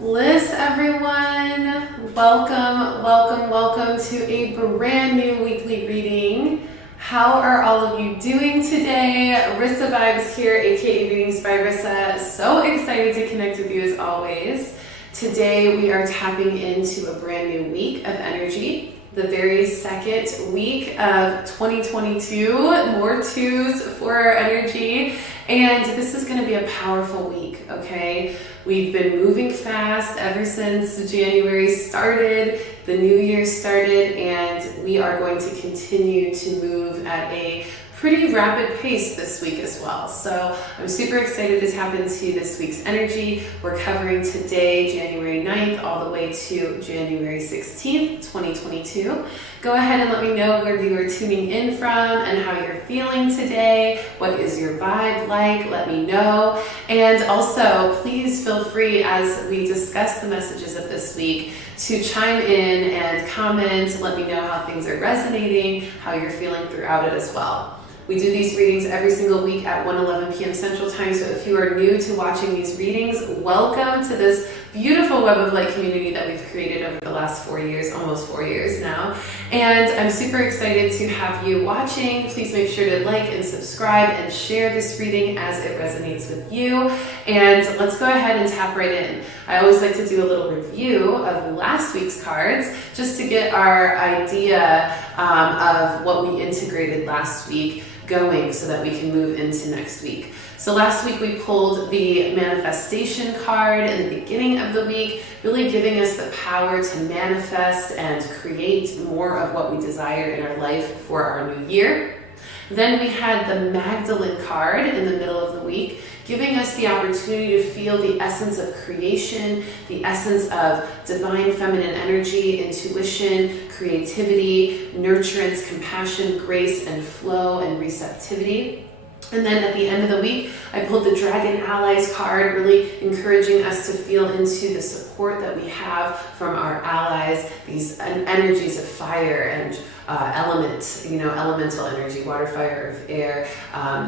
Liz, everyone, welcome to a brand new weekly reading. How are all of you doing today? Rissa Vibes here, aka Readings by Rissa. So excited to connect with you as always. Today we are tapping into a brand new week of energy, the very second week of 2022, more twos for our energy. And this is going to be a powerful week, okay? We've been moving fast ever since January started, the new year started, and we are going to continue to move at a pretty rapid pace this week as well. So I'm super excited to tap into this week's energy. We're covering today, January 9th, all the way to January 16th, 2022. Go ahead and let me know where you are tuning in from and how you're feeling today. What is your vibe like? Let me know. And also, please feel free as we discuss the messages of this week to chime in and comment. Let me know how things are resonating, how you're feeling throughout it as well. We do these readings every single week at 1:11 p.m. Central Time, so if you are new to watching these readings, welcome to this beautiful web of light community that we've created over the last 4 years, almost 4 years now. And I'm super excited to have you watching. Please make sure to like and subscribe and share this reading as it resonates with you. And let's go ahead and tap right in. I always like to do a little review of last week's cards just to get our idea of what we integrated last week going so that we can move into next week. So last week we pulled the manifestation card in the beginning of the week, really giving us the power to manifest and create more of what we desire in our life for our new year. Then we had the Magdalene card in the middle of the week, giving us the opportunity to feel the essence of creation, the essence of divine feminine energy, intuition, creativity, nurturance, compassion, grace, and flow, and receptivity. And then at the end of the week, I pulled the Dragon Allies card, really encouraging us to feel into the support that we have from our allies, these energies of fire and elemental energy, water, fire, earth, air,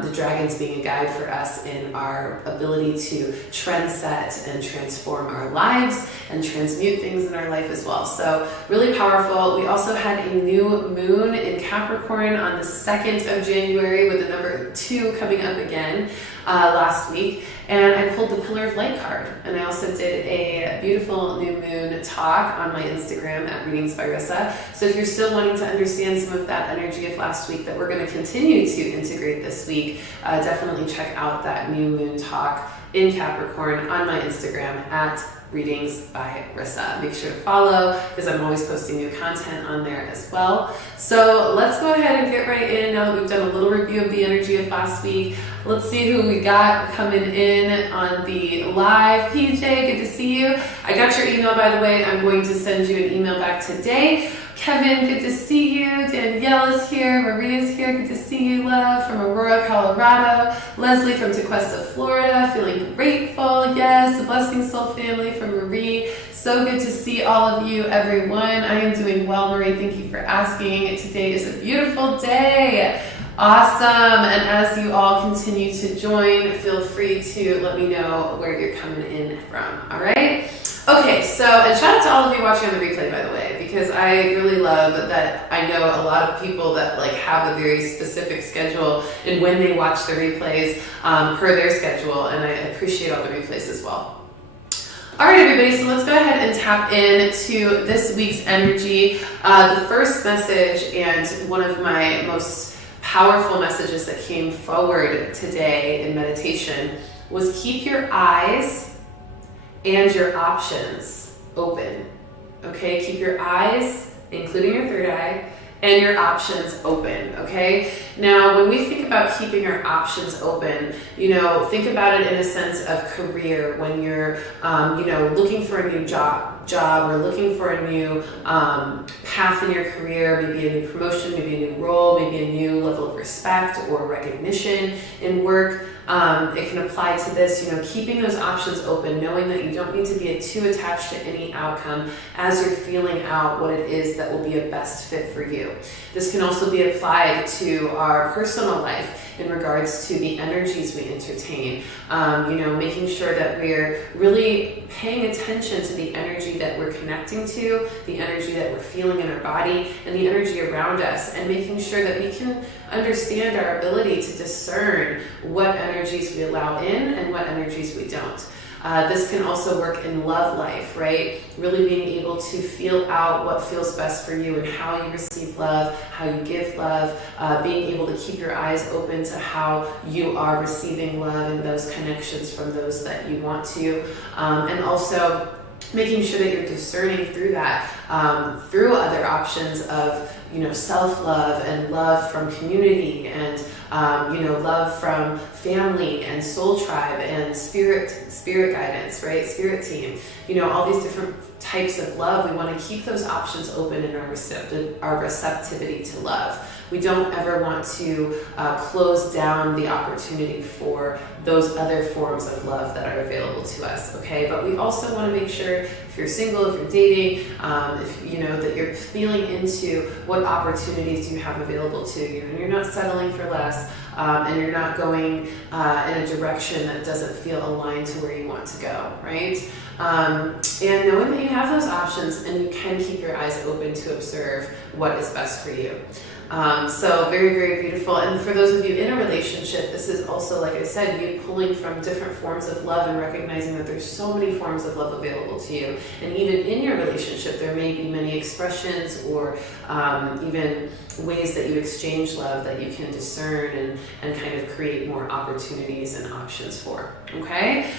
the dragons being a guide for us in our ability to trendset and transform our lives and transmute things in our life as well. So really powerful. We also had a new moon in Capricorn on the 2nd of January with the number 2 coming up again last week. And I pulled the Pillar of Light card. And I also did a beautiful new moon talk on my Instagram at Readings by Rissa. So if you're still wanting to understand some of that energy of last week that we're going to continue to integrate this week, definitely check out that new moon talk in Capricorn on my Instagram at Readings by Rissa. Make sure to follow because I'm always posting new content on there as well. So let's go ahead and get right in now that we've done a little review of the energy of last week. Let's see who we got coming in on the live. PJ, good to see you. I got your email, by the way. I'm going to send you an email back today. Kevin, good to see you. Danielle is here. Maria's here. Good to see you, love, from Aurora, Colorado. Leslie from Tequesta, Florida. Feeling grateful. Yes, the Blessing Soul family from Marie. So good to see all of you, everyone. I am doing well, Marie. Thank you for asking. Today is a beautiful day. Awesome. And as you all continue to join, feel free to let me know where you're coming in from. All right? Okay, so, and shout out to all of you watching on the replay, by the way, because I really love that I know a lot of people that have a very specific schedule and when they watch the replays per their schedule, and I appreciate all the replays as well. All right, everybody, so let's go ahead and tap into this week's energy. The first message, and one of my most powerful messages that came forward today in meditation, was keep your eyes and your options open. Okay, keep your eyes, including your third eye, and your options open, okay? Now, when we think about keeping our options open, think about it in a sense of career. When you're, looking for a new job or looking for a new path in your career, maybe a new promotion, maybe a new role, maybe a new level of respect or recognition in work. It can apply to this, keeping those options open, knowing that you don't need to be too attached to any outcome as you're feeling out what it is that will be a best fit for you. This can also be applied to our personal life. in regards to the energies we entertain. Making sure that we're really paying attention to the energy that we're connecting to, the energy that we're feeling in our body, and the energy around us, and making sure that we can understand our ability to discern what energies we allow in and what energies we don't. This can also work in love life, right? Really being able to feel out what feels best for you and how you receive love, how you give love, being able to keep your eyes open to how you are receiving love and those connections from those that you want to. And also making sure that you're discerning through that, through other options of, self-love and love from community and, love from family and soul tribe and spirit guidance, right? Spirit team, all these different types of love. We want to keep those options open in our receptivity to love. We don't ever want to close down the opportunity for those other forms of love that are available to us, okay? But we also want to make sure, if you're single, if you're dating, that you're feeling into what opportunities you have available to you, and you're not settling for less, and you're not going in a direction that doesn't feel aligned to where you want to go, right? And knowing that you have those options and you can keep your eyes open to observe what is best for you. So very, very beautiful. And for those of you in a relationship, this is also, like I said, you pulling from different forms of love and recognizing that there's so many forms of love available to you. And even in your relationship, there may be many expressions or even ways that you exchange love that you can discern and kind of create more opportunities and options for. Okay?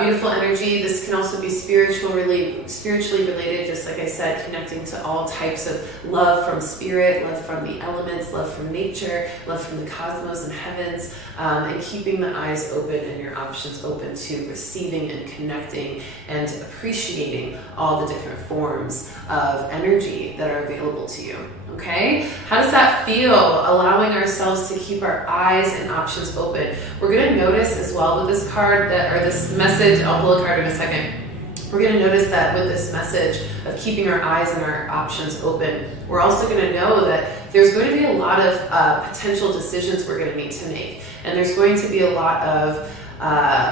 Beautiful energy. This can also be spiritually related, just like I said, connecting to all types of love from spirit, love from the elements, love from nature, love from the cosmos and heavens, and keeping the eyes open and your options open to receiving and connecting and appreciating all the different forms of energy that are available to you. Okay? How does that feel? Allowing ourselves to keep our eyes and options open. We're going to notice as well with this card or this message, I'll pull a card in a second. We're going to notice that with this message of keeping our eyes and our options open, we're also going to know that there's going to be a lot of potential decisions we're going to need to make. And there's going to be a lot of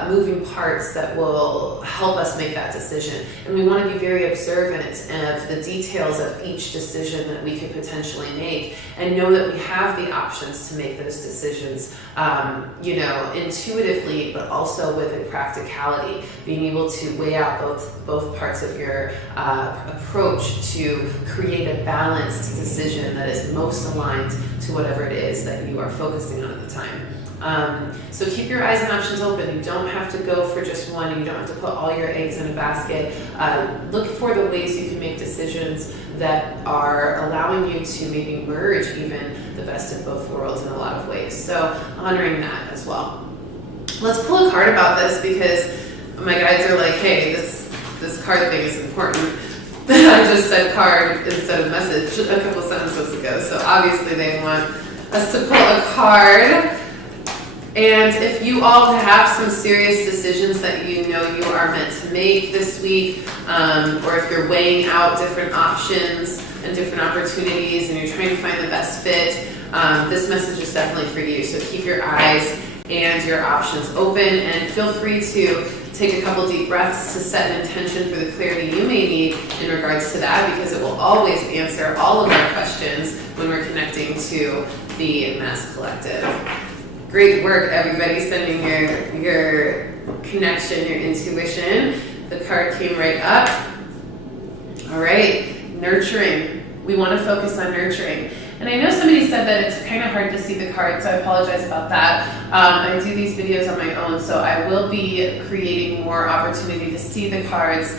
moving parts that will help us make that decision. And we want to be very observant of the details of each decision that we could potentially make and know that we have the options to make those decisions, intuitively, but also with a practicality, being able to weigh out both parts of your approach to create a balanced decision that is most aligned to whatever it is that you are focusing on at the time. So keep your eyes and options open. You don't have to go for just one. You don't have to put all your eggs in a basket. Look for the ways you can make decisions that are allowing you to maybe merge even the best of both worlds in a lot of ways. So honoring that as well. Let's pull a card about this because my guides are like, hey, this card thing is important. I just said card instead of message a couple sentences ago. So obviously they want us to pull a card. And if you all have some serious decisions that you know you are meant to make this week, or if you're weighing out different options and different opportunities and you're trying to find the best fit, this message is definitely for you. So keep your eyes and your options open, and feel free to take a couple deep breaths to set an intention for the clarity you may need in regards to that, because it will always answer all of our questions when we're connecting to the Mass Collective. Great work, everybody, sending your connection, your intuition. The card came right up. All right, nurturing. We want to focus on nurturing. And I know somebody said that it's kind of hard to see the card, so I apologize about that. I do these videos on my own, so I will be creating more opportunity to see the cards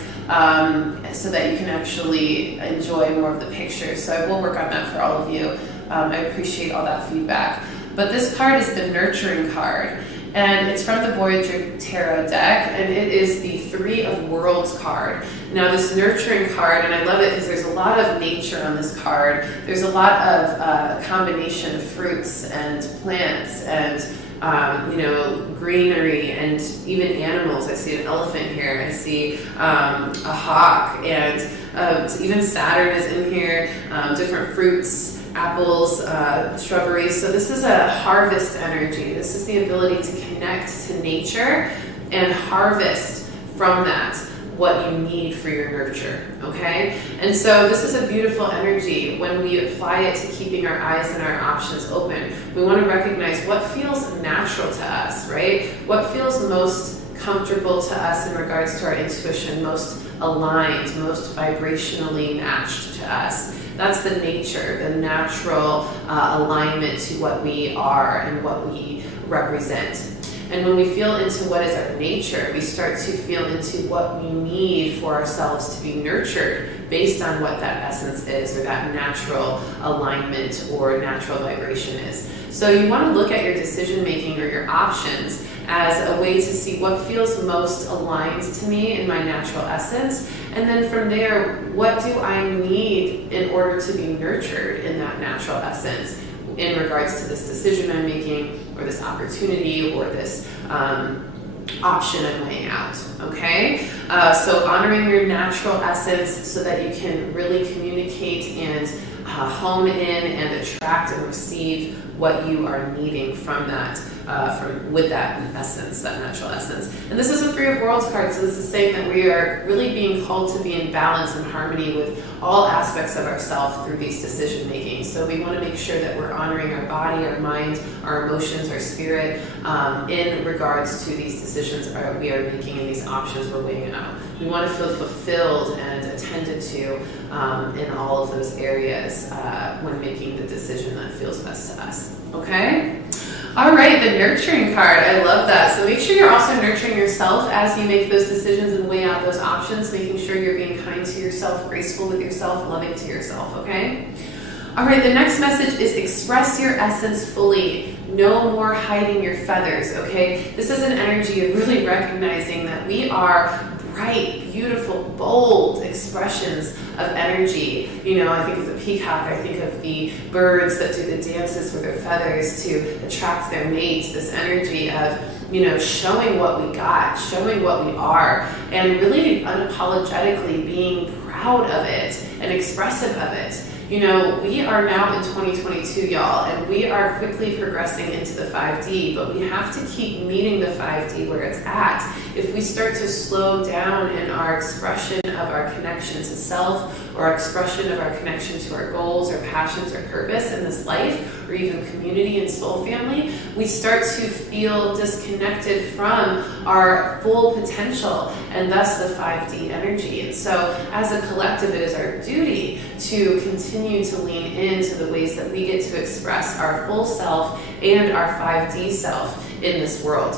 so that you can actually enjoy more of the pictures. So I will work on that for all of you. I appreciate all that feedback. But this card is the Nurturing card, and it's from the Voyager Tarot deck, and it is the Three of Worlds card. Now this Nurturing card, and I love it because there's a lot of nature on this card. There's a lot of combination of fruits and plants and greenery and even animals. I see an elephant here. I see a hawk, and even Saturn is in here. Different fruits. apples, shrubberies. So this is a harvest energy. This is the ability to connect to nature and harvest from that what you need for your nurture, okay? And so this is a beautiful energy when we apply it to keeping our eyes and our options open. We want to recognize what feels natural to us, right? What feels most comfortable to us in regards to our intuition, most aligned, most vibrationally matched to us. That's the nature, the natural alignment to what we are and what we represent. And when we feel into what is our nature, we start to feel into what we need for ourselves to be nurtured based on what that essence is, or that natural alignment or natural vibration is. So you want to look at your decision making or your options as a way to see what feels most aligned to me in my natural essence. And then from there, what do I need in order to be nurtured in that natural essence in regards to this decision I'm making, or this opportunity, or this option I'm weighing out, okay? So honoring your natural essence so that you can really communicate and hone in and attract and receive what you are needing from that, with that essence, that natural essence. And this is a Three of Worlds card, so this is saying that we are really being called to be in balance and harmony with all aspects of ourselves through these decision making. So we want to make sure that we're honoring our body, our mind, our emotions, our spirit, in regards to these decisions we are making and these options we're weighing out. We want to feel fulfilled and attended to in all of those areas when making the decision that feels best to us. Okay? All right, the nurturing card. I love that. So make sure you're also nurturing yourself as you make those decisions and weigh out those options, making sure you're being kind to yourself, graceful with yourself, loving to yourself, okay? All right, the next message is express your essence fully. No more hiding your feathers, okay? This is an energy of really recognizing that we are bright, beautiful, bold expressions of energy. You know, I think of the peacock, I think of the birds that do the dances with their feathers to attract their mates, this energy of, you know, showing what we got, showing what we are, and really unapologetically being proud of it and expressive of it. You know, we are now in 2022, y'all, and we are quickly progressing into the 5D, but we have to keep meeting the 5D where it's at. If we start to slow down in our expression of our connection to self, or our expression of our connection to our goals or passions or purpose in this life, or even community and soul family, we start to feel disconnected from our full potential, and thus the 5D energy. And so as a collective, it is our duty to continue to lean into the ways that we get to express our full self and our 5D self in this world.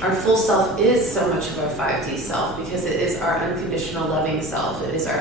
Our full self is so much of our 5D self because it is our unconditional loving self. It is our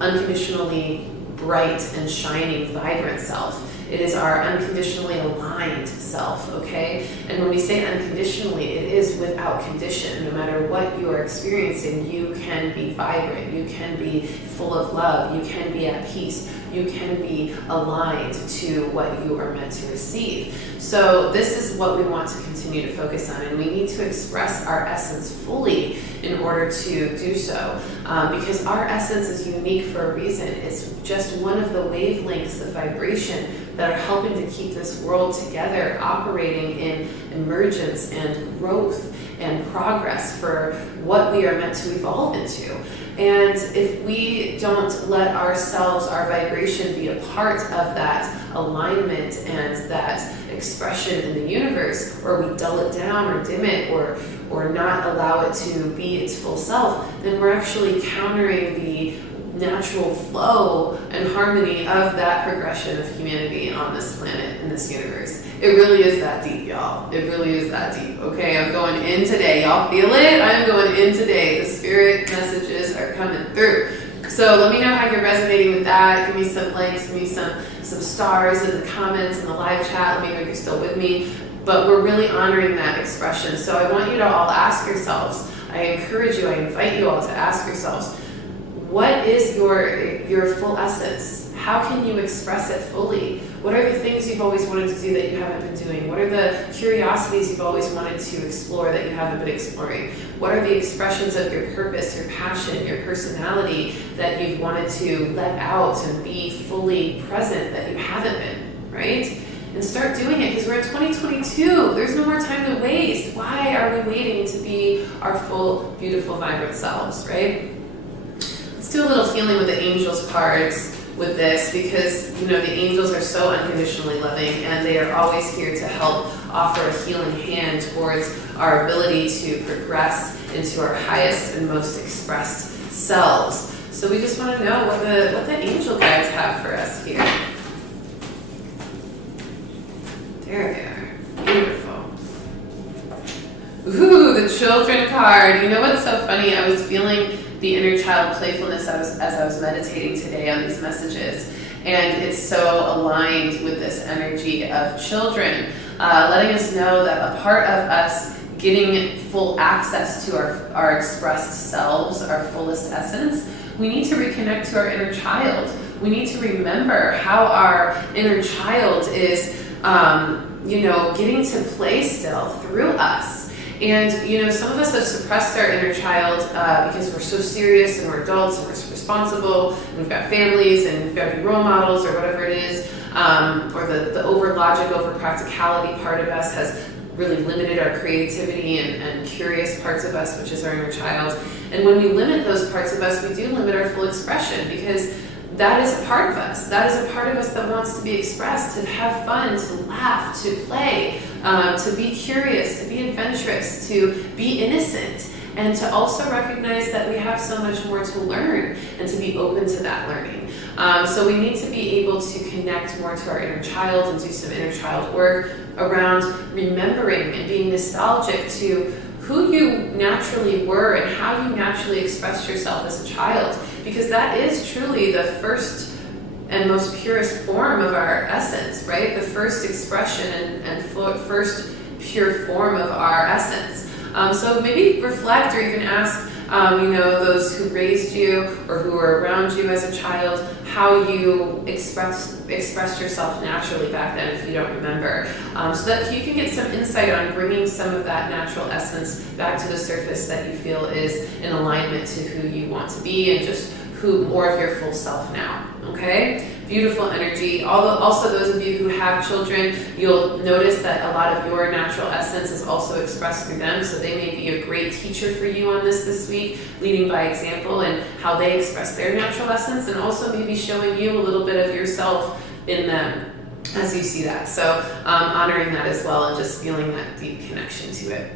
unconditionally bright and shining, vibrant self. It is our unconditionally aligned self, okay? And when we say unconditionally, it is without condition. No matter what you are experiencing, you can be vibrant, you can be full of love, you can be at peace, you can be aligned to what you are meant to receive. So this is what we want to continue to focus on, and we need to express our essence fully in order to do so, because our essence is unique for a reason. It's just one of the wavelengths of vibration that are helping to keep this world together, operating in emergence and growth and progress for what we are meant to evolve into. And if we don't let ourselves, our vibration, be a part of that alignment and that expression in the universe, or we dull it down or dim it or not allow it to be its full self, then we're actually countering the natural flow and harmony of that progression of humanity on this planet, in this universe. It really is that deep, y'all. It really is that deep, okay? I'm going in today. Y'all feel it? I'm going in today. The spirit messages are coming through. So let me know how you're resonating with that. Give me some likes, give me some stars in the comments in the live chat. Let me know if you're still with me. But we're really honoring that expression. So I want you to all ask yourselves, I encourage you, I invite you all to ask yourselves, what is your full essence? how can you express it fully? What are the things you've always wanted to do that you haven't been doing? What are the curiosities you've always wanted to explore that you haven't been exploring? What are the expressions of your purpose, your passion, your personality that you've wanted to let out and be fully present that you haven't been, right? And start doing it, because we're in 2022. There's no more time to waste. Why are we waiting to be our full, beautiful, vibrant selves, right? Let's do a little healing with the angels cards with this, because the angels are so unconditionally loving, and they are always here to help offer a healing hand towards our ability to progress into our highest and most expressed selves. So we just want to know what the angel guides have for us here. There they are. Beautiful. Ooh, the children card. You know what's so funny? I was feeling the inner child playfulness as I was meditating today on these messages. And it's so aligned with this energy of children, letting us know that a part of us getting full access to our expressed selves, our fullest essence, we need to reconnect to our inner child. We need to remember how our inner child is, getting to play still through us. And, some of us have suppressed our inner child because we're so serious and we're adults and we're responsible and we've got families and we've got to be role models or whatever it is. Or the over logic, over practicality part of us has really limited our creativity and curious parts of us, which is our inner child. And when we limit those parts of us, we do limit our full expression, because that is a part of us. That is a part of us that wants to be expressed, to have fun, to laugh, to play, to be curious, to be adventurous, to be innocent, and to also recognize that we have so much more to learn and to be open to that learning. So we need to be able to connect more to our inner child and do some inner child work around remembering and being nostalgic to who you naturally were and how you naturally expressed yourself as a child, because that is truly the first and most purest form of our essence, right? The first expression and first pure form of our essence. So maybe reflect or even ask, those who raised you or who were around you as a child, how you expressed yourself naturally back then if you don't remember, so that you can get some insight on bringing some of that natural essence back to the surface that you feel is in alignment to who you want to be and just who more of your full self now. Okay? Beautiful energy. Also, those of you who have children, you'll notice that a lot of your natural essence is also expressed through them, so they may be a great teacher for you on this week, leading by example and how they express their natural essence, and also maybe showing you a little bit of yourself in them as you see that. So honoring that as well and just feeling that deep connection to it.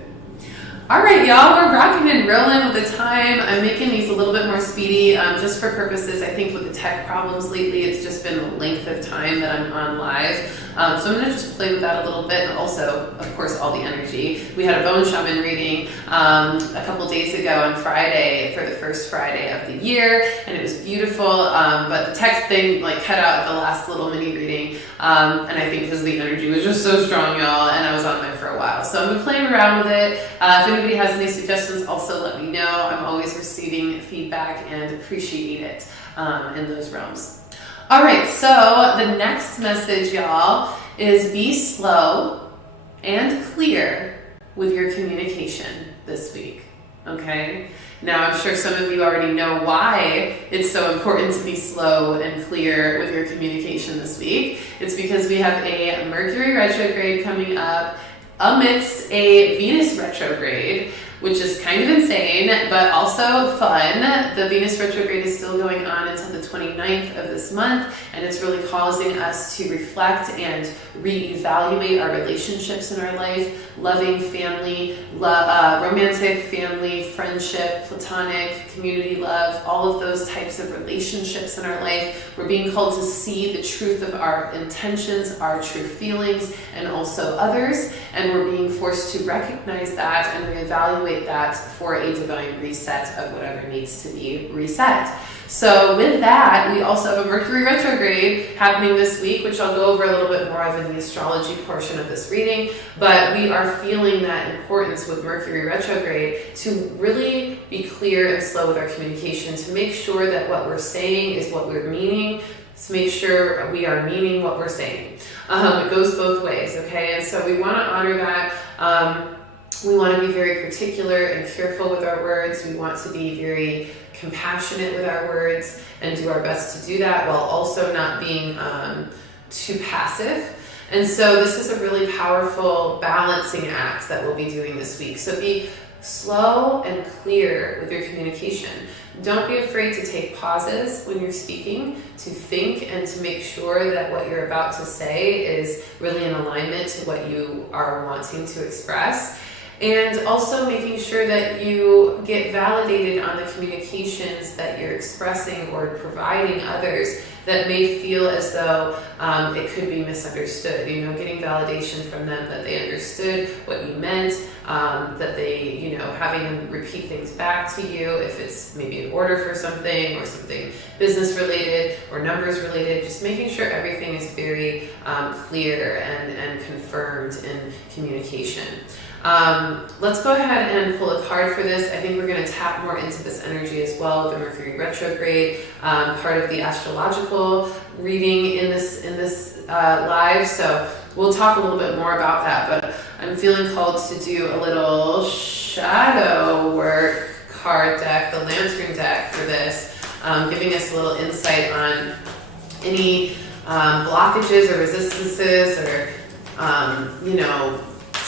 All right, y'all, we're rocking and rolling with the time. I'm making these a little bit more speedy just for purposes. I think with the tech problems lately, it's just been the length of time that I'm on live. So I'm going to just play with that a little bit. And also, of course, all the energy. We had a bone shaman reading a couple days ago on Friday for the first Friday of the year, and it was beautiful. But the text thing cut out at the last little mini reading. And I think because the energy was just so strong, y'all, and I was on there for a while. So I've been playing around with it. If anybody has any suggestions, also let me know. I'm always receiving feedback and appreciate it in those realms. All right, so the next message, y'all, is be slow and clear with your communication this week, okay? Now, I'm sure some of you already know why it's so important to be slow and clear with your communication this week. It's because we have a Mercury Retrograde coming up amidst a Venus retrograde, which is kind of insane, but also fun. The Venus retrograde is still going on until the 29th of this month, and it's really causing us to reflect and reevaluate our relationships in our life, loving family, romantic family, friendship, platonic, community love, all of those types of relationships in our life. We're being called to see the truth of our intentions, our true feelings, and also others, and we're being forced to recognize that and reevaluate that for a divine reset of whatever needs to be reset. So with that, we also have a Mercury retrograde happening this week, which I'll go over a little bit more of in the astrology portion of this reading, but we are feeling that importance with Mercury retrograde to really be clear and slow with our communication, to make sure that what we're saying is what we're meaning, to make sure we are meaning what we're saying. It goes both ways, okay? And so we want to honor that. We want to be very particular and careful with our words. We want to be very compassionate with our words and do our best to do that while also not being too passive. And so this is a really powerful balancing act that we'll be doing this week. So be slow and clear with your communication. Don't be afraid to take pauses when you're speaking, to think and to make sure that what you're about to say is really in alignment to what you are wanting to express. And also making sure that you get validated on the communications that you're expressing or providing others that may feel as though it could be misunderstood. You know, getting validation from them that they understood what you meant, that they, you know, having them repeat things back to you if it's maybe an order for something or something business related or numbers related, just making sure everything is very clear and confirmed in communication. Let's go ahead and pull a card for this. I think we're going to tap more into this energy as well with the Mercury Retrograde, part of the astrological reading in this live. So we'll talk a little bit more about that, but I'm feeling called to do a little shadow work card deck, the lantern deck for this, giving us a little insight on any blockages or resistances or, you know,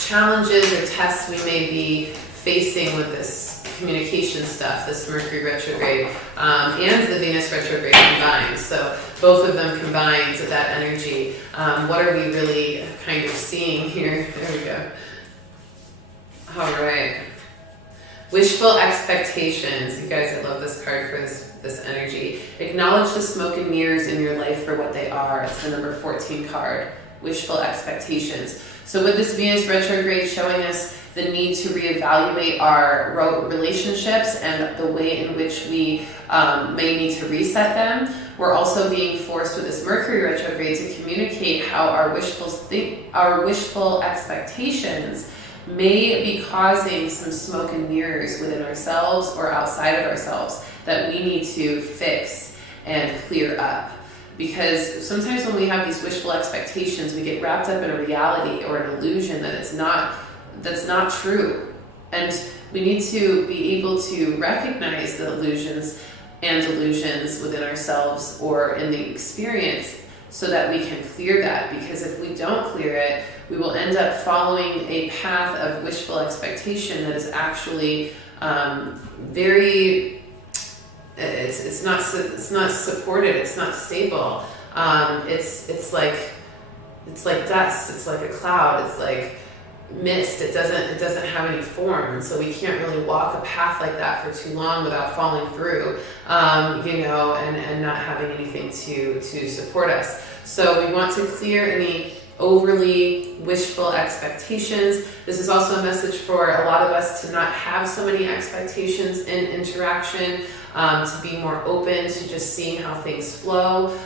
challenges or tests we may be facing with this communication stuff, this Mercury retrograde, and the Venus retrograde combined. So both of them combined, that energy. What are we really kind of seeing here? There we go. All right. Wishful expectations. You guys, I love this card for this energy. Acknowledge the smoke and mirrors in your life for what they are. It's the number 14 card. Wishful expectations. So with this Venus retrograde showing us the need to reevaluate our relationships and the way in which we may need to reset them, we're also being forced with this Mercury retrograde to communicate how our wishful expectations may be causing some smoke and mirrors within ourselves or outside of ourselves that we need to fix and clear up. Because sometimes when we have these wishful expectations, we get wrapped up in a reality or an illusion that that's not true. And we need to be able to recognize the illusions and delusions within ourselves or in the experience so that we can clear that. Because if we don't clear it, we will end up following a path of wishful expectation that is actually very... It's not supported. It's not stable. It's like dust. It's like a cloud. It's like mist. It doesn't have any form. So we can't really walk a path like that for too long without falling through, you know, and not having anything to support us. So we want to clear any overly wishful expectations. This is also a message for a lot of us to not have so many expectations in interaction, to be more open to just seeing how things flow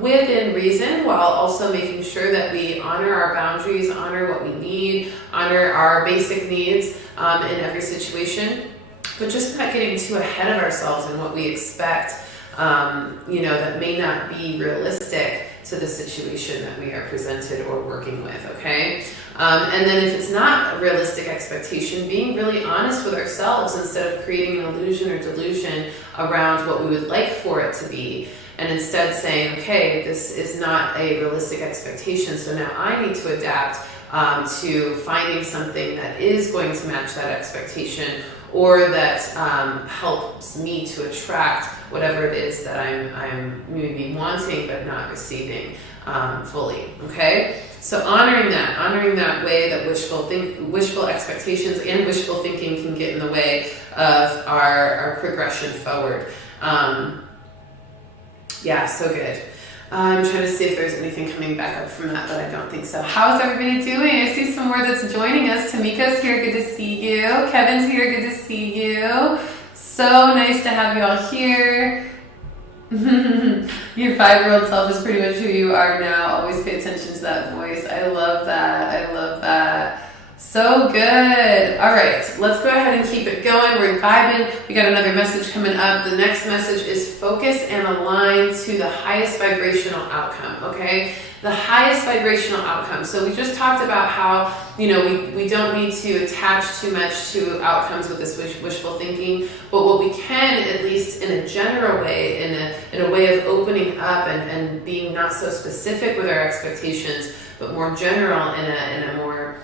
within reason, while also making sure that we honor our boundaries, honor what we need, honor our basic needs in every situation, but just not getting too ahead of ourselves in what we expect, you know, that may not be realistic to the situation that we are presented or working with, okay? And then if it's not a realistic expectation, being really honest with ourselves instead of creating an illusion or delusion around what we would like for it to be, and instead saying, okay, this is not a realistic expectation, so now I need to adapt to finding something that is going to match that expectation, or that helps me to attract whatever it is that I'm maybe wanting but not receiving fully, okay? So honoring that way that wishful expectations and wishful thinking can get in the way of our progression forward. Yeah, so good. I'm trying to see if there's anything coming back up from that, but I don't think so. How's everybody doing? I see some more that's joining us. Tamika's here, good to see you. Kevin's here, good to see you. So nice to have you all here. Your 5-year-old self is pretty much who you are now. Always pay attention to that voice. I love that. I love that. So good. All right, let's go ahead and keep it going. We're vibing. We got another message coming up. The next message is focus and align to the highest vibrational outcome, okay? The highest vibrational outcome. So we just talked about how, we don't need to attach too much to outcomes with this wishful thinking, but what we can, at least in a general way, in a way of opening up and being not so specific with our expectations, but more general in a more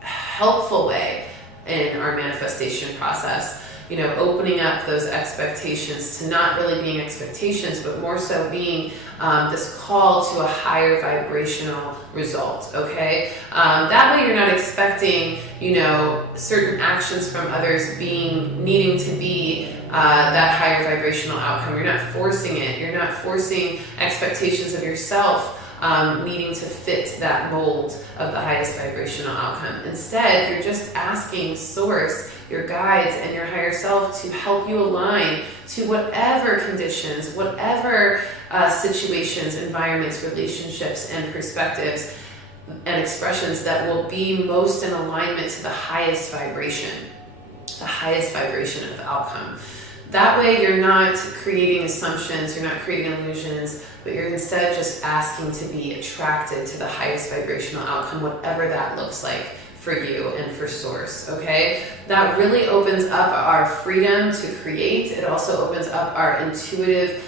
helpful way in our manifestation process, opening up those expectations to not really being expectations, but more so being this call to a higher vibrational result, okay? That way you're not expecting, certain actions from others needing to be that higher vibrational outcome. You're not forcing it. You're not forcing expectations of yourself needing to fit that mold of the highest vibrational outcome. Instead, you're just asking Source, your guides, and your higher self to help you align to whatever conditions, whatever situations, environments, relationships, and perspectives and expressions that will be most in alignment to the highest vibration of outcome. That way you're not creating assumptions, you're not creating illusions, but you're instead just asking to be attracted to the highest vibrational outcome, whatever that looks like for you and for Source, okay? That really opens up our freedom to create. It also opens up our intuitive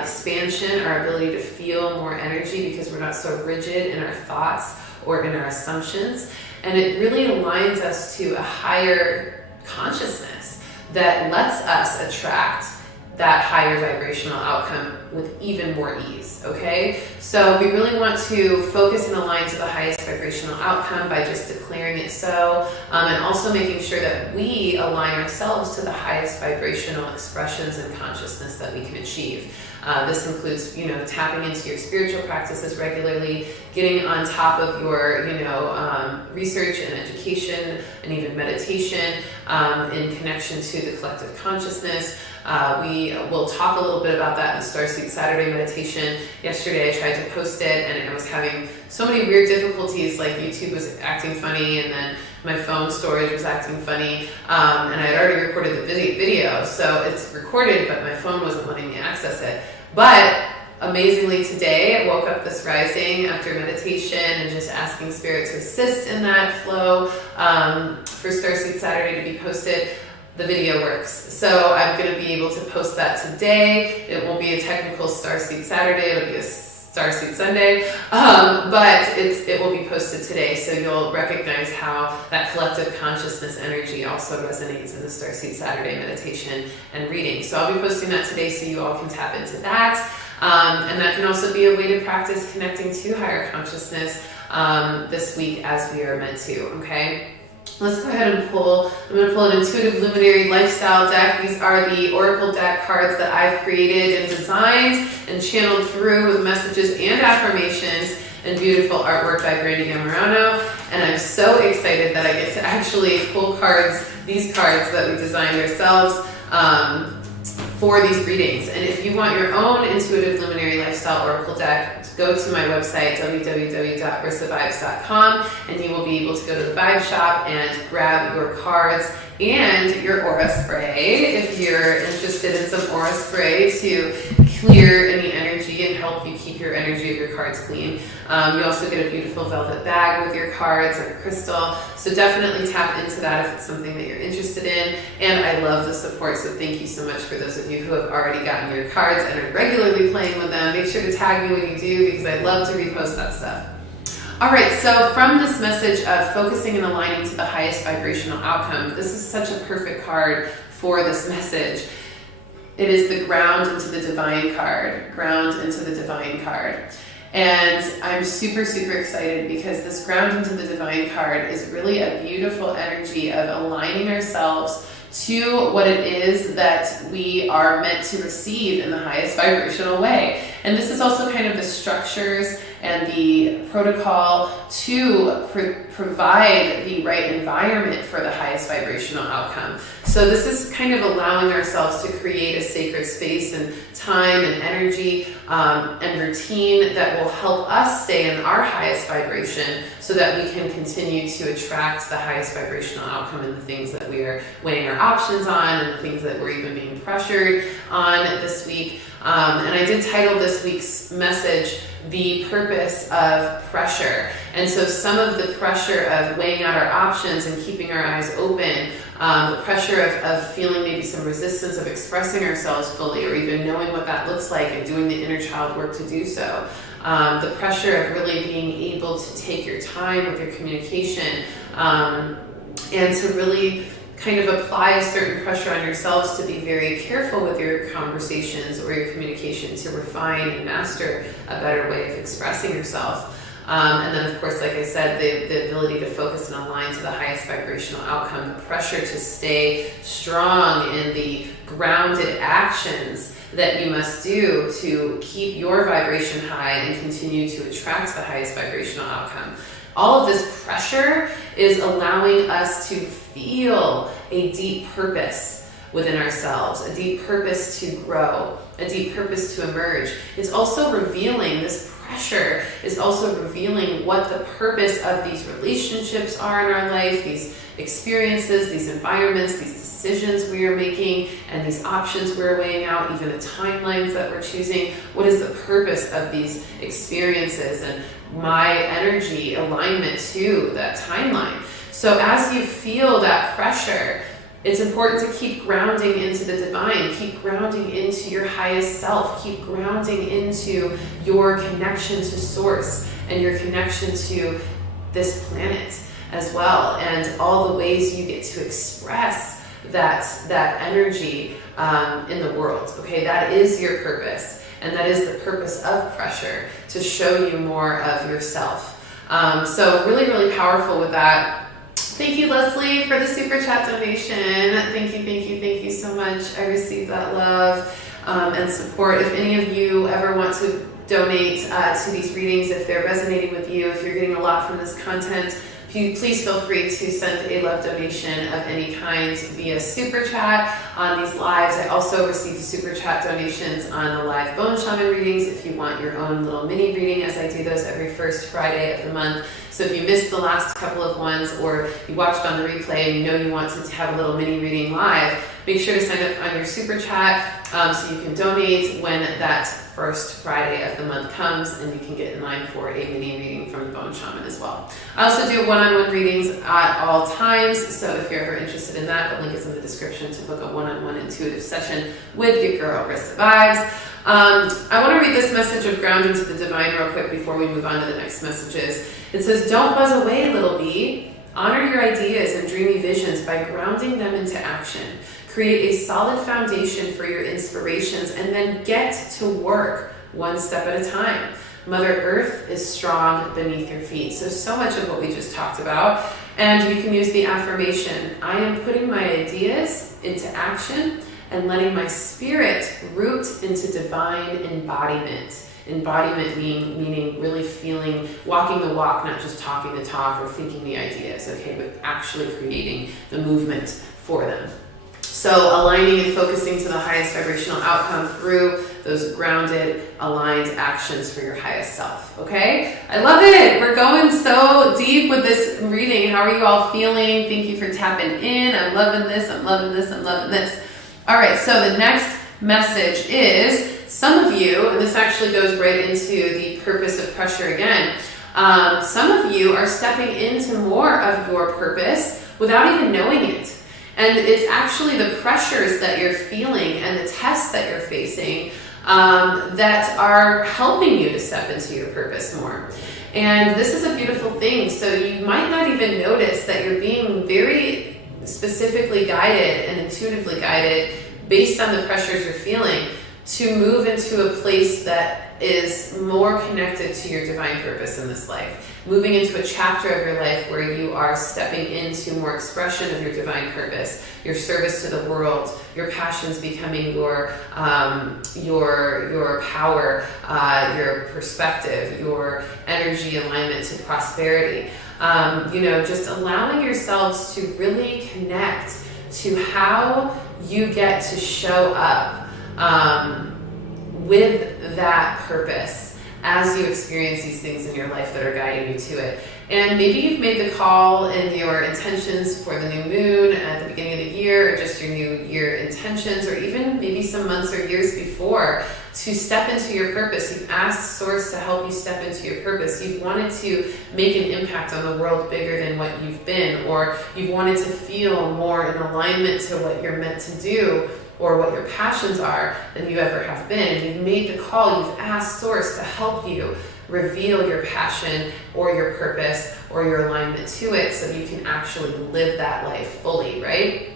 expansion, our ability to feel more energy because we're not so rigid in our thoughts or in our assumptions. And it really aligns us to a higher consciousness that lets us attract that higher vibrational outcome with even more ease, okay? So we really want to focus and align to the highest vibrational outcome by just declaring it so, and also making sure that we align ourselves to the highest vibrational expressions and consciousness that we can achieve. This includes, tapping into your spiritual practices regularly, getting on top of your, research and education and even meditation in connection to the collective consciousness. We will talk a little bit about that in the Starseed Saturday meditation. Yesterday I tried to post it and I was having so many weird difficulties, like YouTube was acting funny and then my phone storage was acting funny, and I had already recorded the video, so it's recorded, but my phone wasn't letting me access it. But amazingly today, I woke up this rising after meditation and just asking Spirit to assist in that flow for Starseed Saturday to be posted. The video works. So I'm going to be able to post that today. It won't be a technical Starseed Saturday, it'll be a Starseed Sunday, but it will be posted today, so you'll recognize how that collective consciousness energy also resonates in the Starseed Saturday meditation and reading. So I'll be posting that today so you all can tap into that, and that can also be a way to practice connecting to higher consciousness this week as we are meant to, okay? Let's go ahead and pull. I'm going to pull an Intuitive Luminary Lifestyle deck. These are the Oracle deck cards that I've created and designed and channeled through with messages and affirmations and beautiful artwork by Brandy Gammarano. And I'm so excited that I get to actually pull cards, these cards that we designed ourselves for these readings. And if you want your own Intuitive Luminary Lifestyle Oracle deck, go to my website, www.rissavibes.com, and you will be able to go to the Vibe Shop and grab your cards and your aura spray if you're interested in some aura spray to clear any energy and help you keep your energy of your cards clean. You also get a beautiful velvet bag with your cards and a crystal, so definitely tap into that if it's something that you're interested in. And I love the support, so thank you so much for those of you who have already gotten your cards and are regularly playing with them. Make sure to tag me when you do, because I love to repost that stuff. All right, so from this message of focusing and aligning to the highest vibrational outcome, this is such a perfect card for this message. It is the Ground into the Divine card. Ground into the Divine card. And I'm super, super excited because this Ground into the Divine card is really a beautiful energy of aligning ourselves to what it is that we are meant to receive in the highest vibrational way. And this is also kind of the structures and the protocol to provide the right environment for the highest vibrational outcome. So this is kind of allowing ourselves to create a sacred space and time and energy and routine that will help us stay in our highest vibration so that we can continue to attract the highest vibrational outcome in the things that we are weighing our options on and the things that we're even being pressured on this week. And I did title this week's message, The Purpose of Pressure. And so some of the pressure of weighing out our options and keeping our eyes open, the pressure of feeling maybe some resistance of expressing ourselves fully or even knowing what that looks like and doing the inner child work to do so. The pressure of really being able to take your time with your communication and to really kind of apply a certain pressure on yourselves to be very careful with your conversations or your communication to refine and master a better way of expressing yourself. And then, of course, like I said, the ability to focus and align to the highest vibrational outcome, the pressure to stay strong in the grounded actions that you must do to keep your vibration high and continue to attract the highest vibrational outcome. All of this pressure is allowing us to feel a deep purpose within ourselves, a deep purpose to grow, a deep purpose to emerge. It's also revealing, this pressure is also revealing what the purpose of these relationships are in our life, these experiences, these environments, these decisions we are making, and these options we're weighing out, even the timelines that we're choosing. What is the purpose of these experiences and my energy alignment to that timeline? So as you feel that pressure, it's important to keep grounding into the divine, keep grounding into your highest self, keep grounding into your connection to source and your connection to this planet as well, and all the ways you get to express that energy in the world. Okay, that is your purpose, and that is the purpose of pressure, to show you more of yourself. So really, really powerful with that. Thank you, Leslie, for the super chat donation. Thank you so much. I received that love and support. If any of you ever want to donate to these readings, if they're resonating with you, if you're getting a lot from this content, please feel free to send a love donation of any kind via super chat on these lives. I also receive super chat donations on the live bone shaman readings if you want your own little mini reading, as I do those every first Friday of the month. So if you missed the last couple of ones or you watched on the replay and you know you want to have a little mini reading live, make sure to sign up on your super chat so you can donate when that first Friday of the month comes, and you can get in line for a mini reading from the Bone Shaman as well. I also do one-on-one readings at all times, so if you're ever interested in that, the link is in the description to book a one-on-one intuitive session with your girl, Rissa Vibes. I want to read this message of grounding to the divine real quick before we move on to the next messages. It says, "Don't buzz away, little bee. Honor your ideas and dreamy visions by grounding them into action. Create a solid foundation for your inspirations and then get to work one step at a time. Mother Earth is strong beneath your feet." So much of what we just talked about. And you can use the affirmation, "I am putting my ideas into action and letting my spirit root into divine embodiment." Embodiment meaning really feeling, walking the walk, not just talking the talk or thinking the ideas, okay, but actually creating the movement for them. So aligning and focusing to the highest vibrational outcome through those grounded, aligned actions for your highest self, okay? I love it. We're going so deep with this reading. How are you all feeling? Thank you for tapping in. I'm loving this. I'm loving this. I'm loving this. All right, so the next message is, some of you, and this actually goes right into the purpose of pressure again, some of you are stepping into more of your purpose without even knowing it. And it's actually the pressures that you're feeling and the tests that you're facing that are helping you to step into your purpose more. And this is a beautiful thing. So you might not even notice that you're being very specifically guided and intuitively guided based on the pressures you're feeling. to move into a place that is more connected to your divine purpose in this life. Moving into a chapter of your life where you are stepping into more expression of your divine purpose, your service to the world, your passions becoming your power, your perspective, your energy alignment to prosperity. Just allowing yourselves to really connect to how you get to show up with that purpose as you experience these things in your life that are guiding you to it. And maybe you've made the call in your intentions for the new moon at the beginning of the year, or just your new year intentions, or even maybe some months or years before, to step into your purpose. You've asked Source to help you step into your purpose. You've wanted to make an impact on the world bigger than what you've been, or you've wanted to feel more in alignment to what you're meant to do, or what your passions are than you ever have been. And you've made the call, you've asked Source to help you reveal your passion or your purpose or your alignment to it so you can actually live that life fully, right?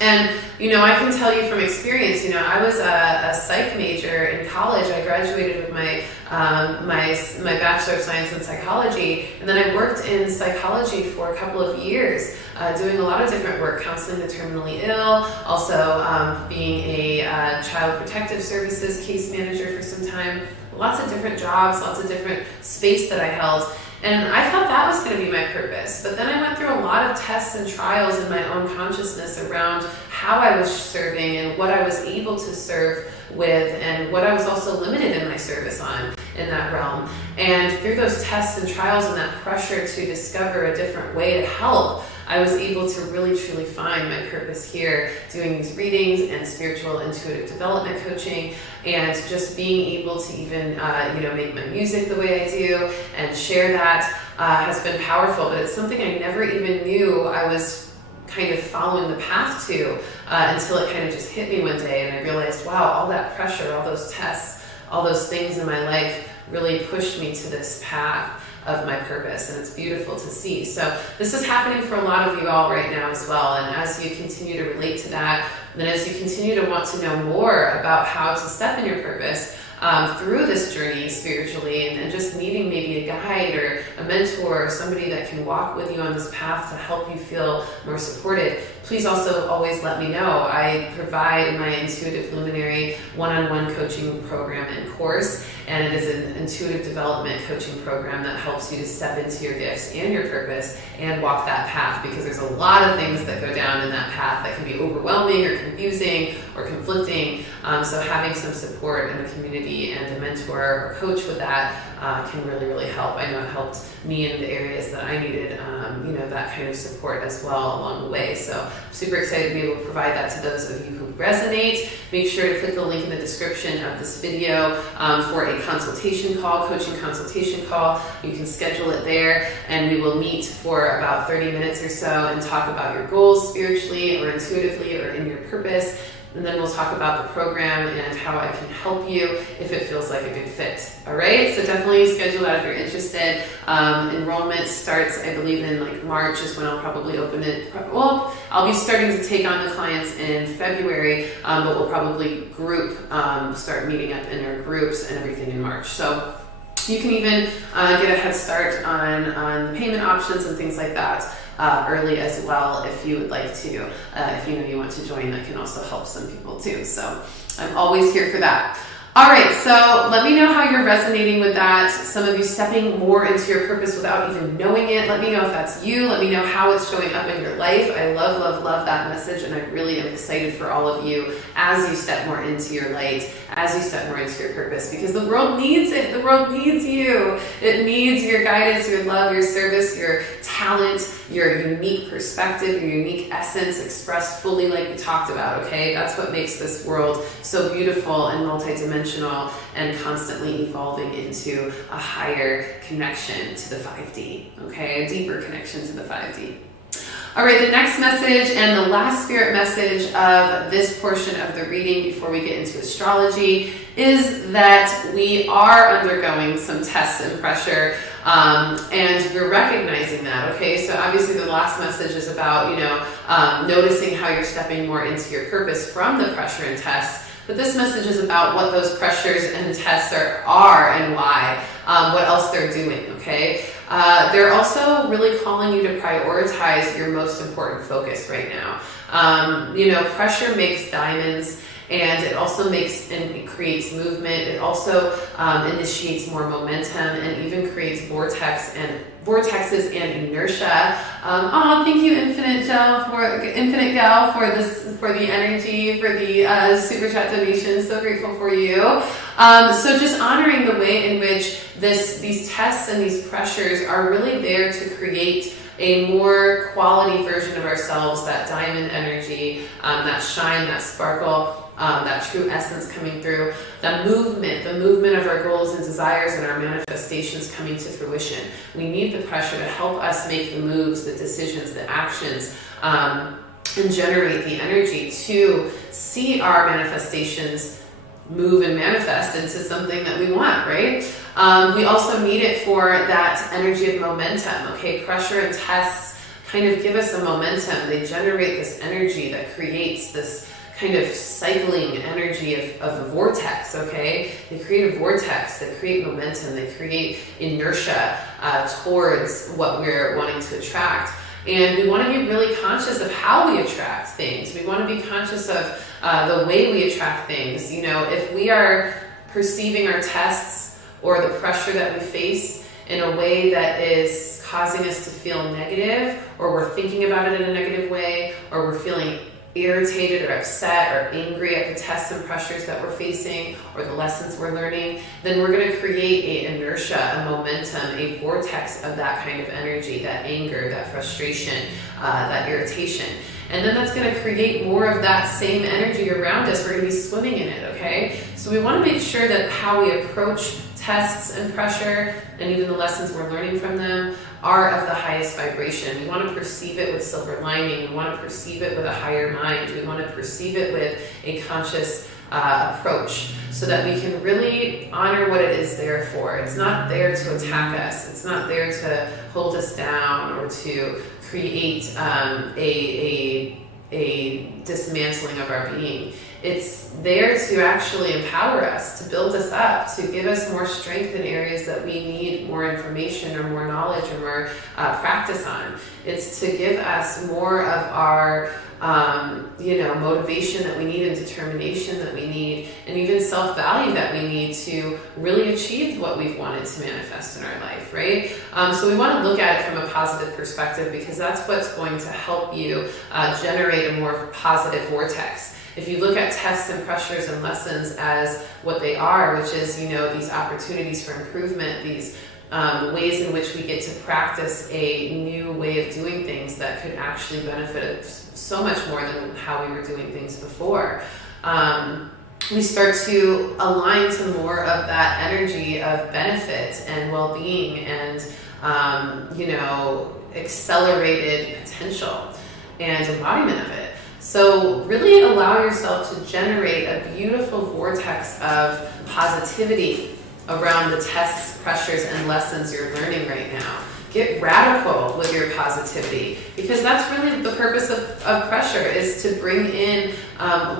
And, I can tell you from experience, I was a psych major in college. I graduated with my Bachelor of Science in Psychology, and then I worked in psychology for a couple of years, doing a lot of different work, counseling the terminally ill, also being a Child Protective Services case manager for some time. Lots of different jobs, lots of different space that I held. And I thought that was going to be my purpose. But then I went through a lot of tests and trials in my own consciousness around how I was serving and what I was able to serve with, and what I was also limited in my service on in that realm. And through those tests and trials and that pressure to discover a different way to help, I was able to really truly find my purpose here, doing these readings and spiritual intuitive development coaching, and just being able to even make my music the way I do and share that has been powerful. But it's something I never even knew I was kind of following the path to until it kind of just hit me one day, and I realized, wow, all that pressure, all those tests, all those things in my life really pushed me to this path of my purpose, and it's beautiful to see. So this is happening for a lot of you all right now as well, and as you continue to relate to that, and as you continue to want to know more about how to step in your purpose through this journey spiritually, and just needing maybe a guide or a mentor or somebody that can walk with you on this path to help you feel more supported, please also always let me know. I provide my Intuitive Luminary one-on-one coaching program and course, and it is an intuitive development coaching program that helps you to step into your gifts and your purpose and walk that path, because there's a lot of things that go down in that path that can be overwhelming or confusing or conflicting. So having some support and a community and a mentor or coach with that can really, really help. I know it helped me in the areas that I needed, that kind of support as well along the way. So I'm super excited to be able to provide that to those of you who resonate. Make sure to click the link in the description of this video for a consultation call, coaching consultation call. You can schedule it there, and we will meet for about 30 minutes or so and talk about your goals spiritually or intuitively or in your purpose. And then we'll talk about the program and how I can help you if it feels like a good fit. All right, so definitely schedule that if you're interested. Enrollment starts, I believe, in March is when I'll probably open it. Well, I'll be starting to take on the clients in February, but we'll probably start meeting up in our groups and everything in March. So you can even get a head start on the payment options and things like that early as well if you would like to. If you want to join, that can also help some people too. So I'm always here for that. All right, so let me know how you're resonating with that. Some of you stepping more into your purpose without even knowing it. Let me know if that's you. Let me know how it's showing up in your life. I love, love, love that message, and I really am excited for all of you as you step more into your light, as you step more into your purpose, because the world needs it. The world needs you. It needs your guidance, your love, your service, your talent, your unique perspective, your unique essence expressed fully like we talked about, okay? That's what makes this world so beautiful and multidimensional and constantly evolving into a higher connection to the 5D, okay? A deeper connection to the 5D. All right, the next message and the last spirit message of this portion of the reading before we get into astrology is that we are undergoing some tests and pressure, and we're recognizing that, okay? So obviously the last message is about, noticing how you're stepping more into your purpose from the pressure and tests. But this message is about what those pressures and tests are and why, what else they're doing, okay? They're also really calling you to prioritize your most important focus right now. Pressure makes diamonds, and it also makes and it creates movement. It also initiates more momentum and even creates vortexes and inertia. Thank you, Infinite Gal, for the energy, for the super chat donation. So grateful for you. So just honoring the way in which these tests and these pressures are really there to create a more quality version of ourselves, that diamond energy, that shine, that sparkle, that true essence coming through, the movement of our goals and desires and our manifestations coming to fruition. We need the pressure to help us make the moves, the decisions, the actions, and generate the energy to see our manifestations move and manifest into something that we want, right? We also need it for that energy of momentum, okay? Pressure and tests kind of give us a momentum. They generate this energy that creates this kind of cycling energy of a vortex, okay? They create a vortex, they create momentum, they create inertia towards what we're wanting to attract. And we want to be really conscious of how we attract things. We want to be conscious of the way we attract things. If we are perceiving our tests or the pressure that we face in a way that is causing us to feel negative, or we're thinking about it in a negative way, or we're feeling irritated or upset or angry at the tests and pressures that we're facing or the lessons we're learning, then we're going to create an inertia, a momentum, a vortex of that kind of energy, that anger, that frustration, that irritation. And then that's going to create more of that same energy around us. We're going to be swimming in it, okay? So we want to make sure that how we approach tests and pressure and even the lessons we're learning from them are of the highest vibration. We want to perceive it with silver lining. We want to perceive it with a higher mind. We want to perceive it with a conscious approach so that we can really honor what it is there for. It's not there to attack us. It's not there to hold us down or to create a dismantling of our being. It's there to actually empower us, to build us up, to give us more strength in areas that we need more information or more knowledge or more practice on. It's to give us more of our motivation that we need and determination that we need, and even self-value that we need to really achieve what we've wanted to manifest in our life, right? So we want to look at it from a positive perspective, because that's what's going to help you generate a more positive vortex. If you look at tests and pressures and lessons as what they are, which is, these opportunities for improvement, these ways in which we get to practice a new way of doing things that could actually benefit us so much more than how we were doing things before. We start to align to more of that energy of benefit and well-being and, accelerated potential and embodiment of it. So really allow yourself to generate a beautiful vortex of positivity around the tests, pressures, and lessons you're learning right now. Get radical with your positivity, because that's really the purpose of pressure, is to bring in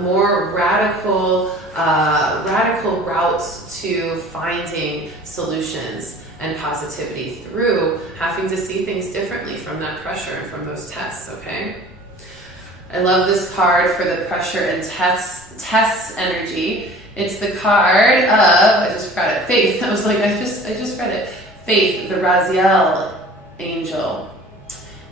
more radical routes to finding solutions and positivity through having to see things differently from that pressure and from those tests, okay? I love this card for the pressure and tests energy. It's the card of, I just read it, Faith. I was like, I just read it. Faith, the Raziel angel.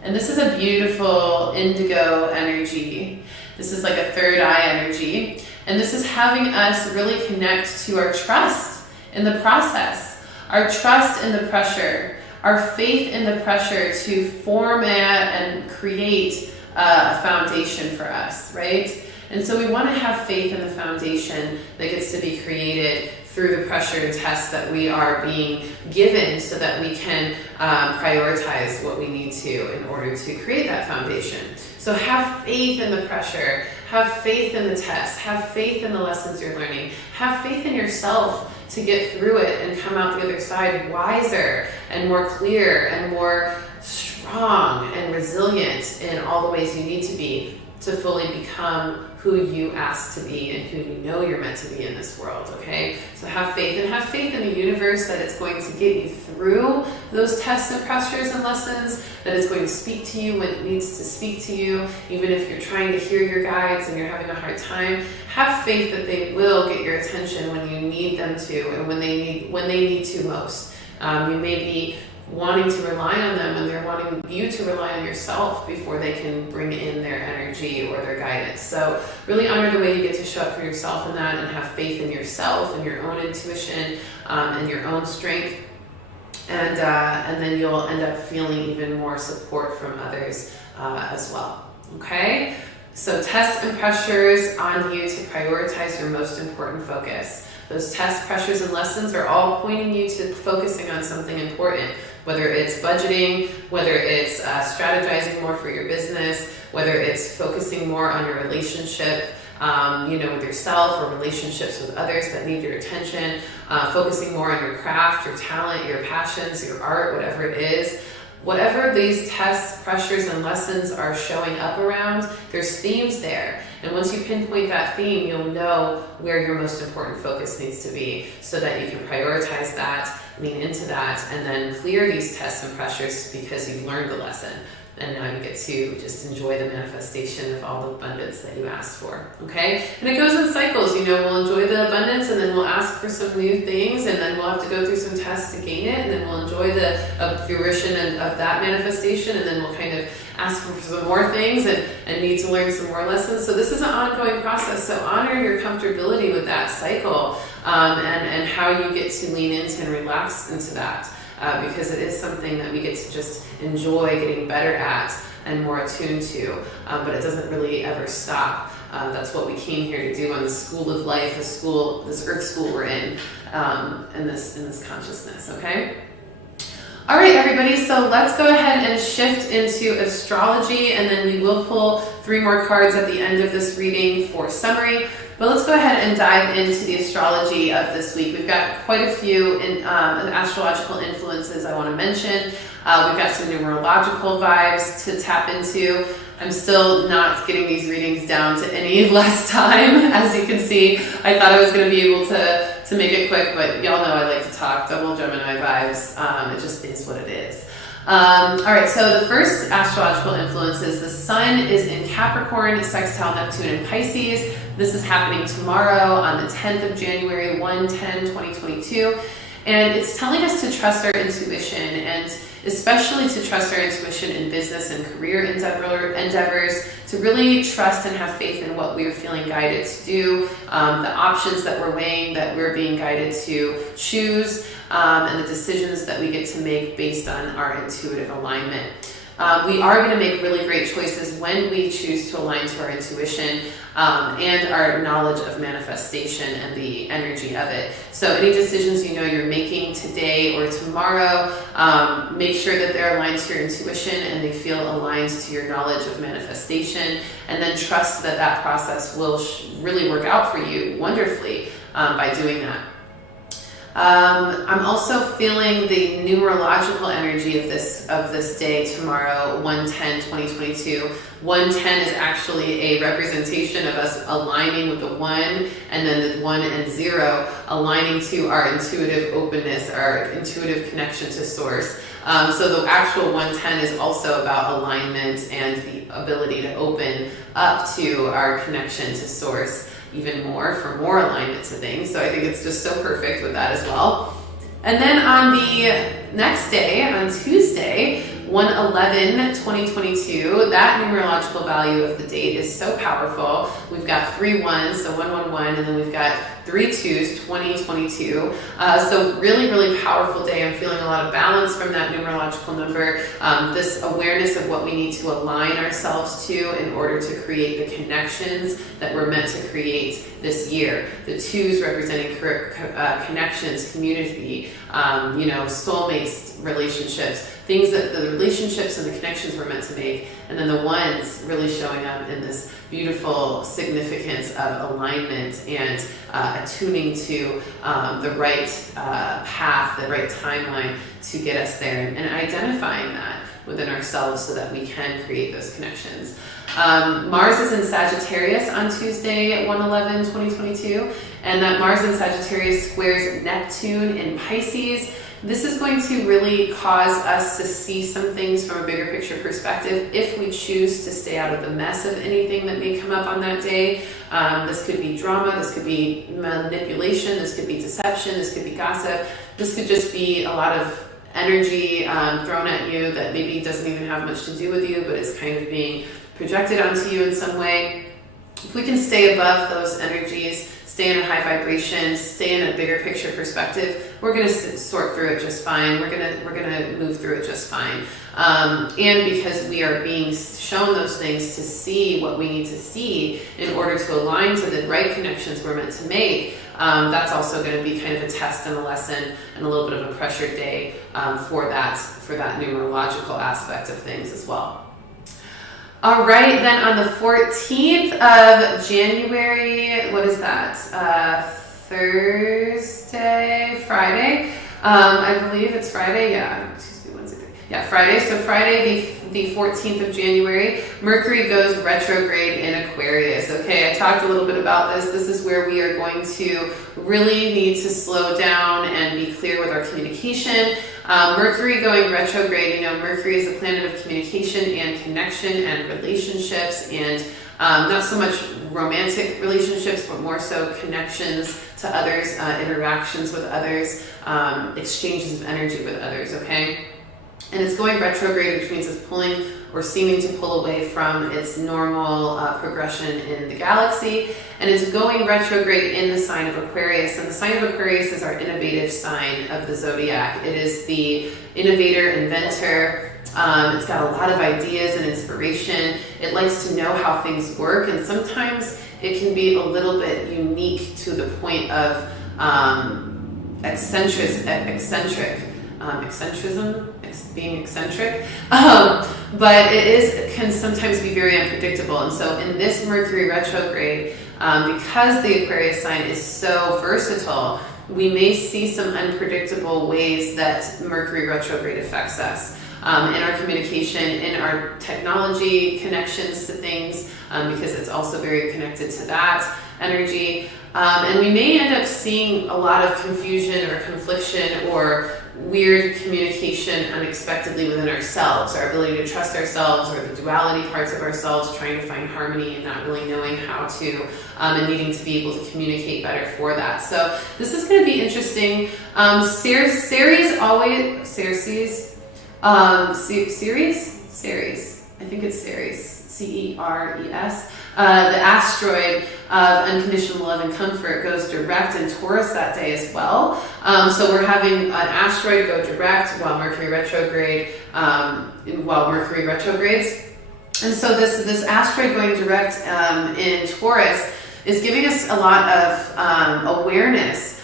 And this is a beautiful indigo energy. This is like a third eye energy. And this is having us really connect to our trust in the process, our trust in the pressure, our faith in the pressure to format and create a foundation for us, right? And so we want to have faith in the foundation that gets to be created through the pressure and tests that we are being given, so that we can prioritize what we need to in order to create that foundation. So have faith in the pressure, have faith in the tests, have faith in the lessons you're learning, have faith in yourself to get through it and come out the other side wiser and more clear and more strong and resilient in all the ways you need to be to fully become who you asked to be and who you know you're meant to be in this world, okay? So have faith, and have faith in the universe that it's going to get you through those tests and pressures and lessons, that it's going to speak to you when it needs to speak to you, even if you're trying to hear your guides and you're having a hard time. Have faith that they will get your attention when you need them to, and when they need to most. You may be wanting to rely on them when they're wanting you to rely on yourself before they can bring in their energy or their guidance. So really honor the way you get to show up for yourself in that, and have faith in yourself and your own intuition and your own strength. And then you'll end up feeling even more support from others as well. Okay? So tests and pressures on you to prioritize your most important focus. Those tests, pressures, and lessons are all pointing you to focusing on something important, whether it's budgeting, whether it's strategizing more for your business, whether it's focusing more on your relationship, with yourself, or relationships with others that need your attention, focusing more on your craft, your talent, your passions, your art, whatever it is. Whatever these tests, pressures, and lessons are showing up around, there's themes there. And once you pinpoint that theme, you'll know where your most important focus needs to be, so that you can prioritize that, lean into that, and then clear these tests and pressures because you've learned the lesson. And now you get to just enjoy the manifestation of all the abundance that you asked for, okay? And it goes in cycles, we'll enjoy the abundance, and then we'll ask for some new things, and then we'll have to go through some tests to gain it, and then we'll enjoy the fruition of that manifestation, and then we'll kind of ask for some more things and need to learn some more lessons. So this is an ongoing process, so honor your comfortability with that cycle, and how you get to lean into and relax into that. Because it is something that we get to just enjoy getting better at and more attuned to, but it doesn't really ever stop. That's what we came here to do on the school of life, this earth school we're in this consciousness, okay? All right, everybody, so let's go ahead and shift into astrology, and then we will pull 3 more cards at the end of this reading for summary. But let's go ahead and dive into the astrology of this week. We've got quite a few astrological influences I want to mention. We've got some numerological vibes to tap into. I'm still not getting these readings down to any less time. As you can see, I thought I was going to be able to make it quick, but y'all know I like to talk. Double Gemini vibes. It just is what it is. All right, so the first astrological influences, the sun is in Capricorn, sextile Neptune in Pisces. This is happening tomorrow on the 10th of January, 1/10/2022. And it's telling us to trust our intuition, and especially to trust our intuition in business and career endeavors, to really trust and have faith in what we're feeling guided to do, the options that we're weighing, that we're being guided to choose, and the decisions that we get to make based on our intuitive alignment. We are going to make really great choices when we choose to align to our intuition and our knowledge of manifestation and the energy of it. So any decisions you're making today or tomorrow, make sure that they're aligned to your intuition and they feel aligned to your knowledge of manifestation, and then trust that that process will really work out for you wonderfully by doing that. I'm also feeling the numerological energy of this day tomorrow, 1/10/2022. 110 is actually a representation of us aligning with the 1, and then the 1 and 0 aligning to our intuitive openness, our intuitive connection to source. So the actual 110 is also about alignment and the ability to open up to our connection to source even more, for more alignment to things. So I think it's just so perfect with that as well. And then on the next day, on Tuesday, 1/11/2022, that numerological value of the date is so powerful. We've got 3 1s, so 111, and then we've got 3 2s, 2022. So really, really powerful day. I'm feeling a lot of balance from that numerological number. This awareness of what we need to align ourselves to in order to create the connections that we're meant to create this year. The 2s representing connections, community, soulmates, relationships, things that the relationships and the connections we're meant to make. And then the 1s really showing up in this beautiful significance of alignment and attuning to the right path, the right timeline to get us there, and identifying that. within ourselves so that we can create those connections. Mars is in Sagittarius on Tuesday at 1/11/2022, and that Mars in Sagittarius squares Neptune in Pisces. This is going to really cause us to see some things from a bigger picture perspective if we choose to stay out of the mess of anything that may come up on that day. This could be drama, this could be manipulation, this could be deception, this could be gossip, this could just be a lot of energy thrown at you that maybe doesn't even have much to do with you, but is kind of being projected onto you in some way. If we can stay above those energies, stay in a high vibration, stay in a bigger picture perspective, we're going to sort through it just fine. We're going to move through it just fine. And because we are being shown those things to see what we need to see in order to align to the right connections we're meant to make, that's also going to be kind of a test and a lesson and a little bit of a pressure day for that numerological aspect of things as well. All right, then on the 14th of January, what is that? Friday? I believe it's Friday, yeah. Tuesday, Wednesday. Yeah, Friday. So Friday, the 14th of January, Mercury goes retrograde in Aquarius. Okay, I talked a little bit about this. This is where we are going to really need to slow down and be clear with our communication. Mercury going retrograde, Mercury is the planet of communication and connection and relationships, and not so much romantic relationships, but more so connections to others, interactions with others, exchanges of energy with others, okay? And it's going retrograde, which means it's pulling or seeming to pull away from its normal progression in the galaxy. And it's going retrograde in the sign of Aquarius. And the sign of Aquarius is our innovative sign of the zodiac. It is the innovator, inventor. It's got a lot of ideas and inspiration. It likes to know how things work. And sometimes it can be a little bit unique to the point of being eccentric, but can sometimes be very unpredictable. And so in this Mercury retrograde, because the Aquarius sign is so versatile, we may see some unpredictable ways that Mercury retrograde affects us in our communication, in our technology connections to things, because it's also very connected to that energy. And we may end up seeing a lot of confusion or confliction or weird communication unexpectedly within ourselves, our ability to trust ourselves or the duality parts of ourselves, trying to find harmony and not really knowing how to, and needing to be able to communicate better for that. So this is going to be interesting. Ceres, I think it's Ceres, Ceres. The asteroid of unconditional love and comfort goes direct in Taurus that day as well. So we're having an asteroid go direct while Mercury retrogrades. And so this asteroid going direct in Taurus is giving us a lot of awareness